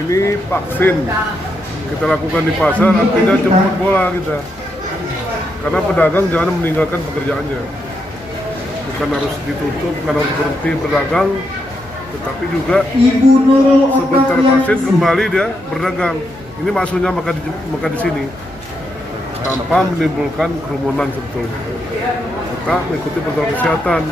ini vaksin kita lakukan di pasar, artinya jemput bola kita. Karena pedagang jangan meninggalkan pekerjaannya. Bukan harus ditutup, bukan harus berhenti berdagang, tetapi juga Ibu Nurul sebentar Oktavian vaksin kembali dia berdagang. Ini maksudnya maka di sini tanpa menimbulkan kerumunan sebetulnya. Kita mengikuti protokol kesehatan.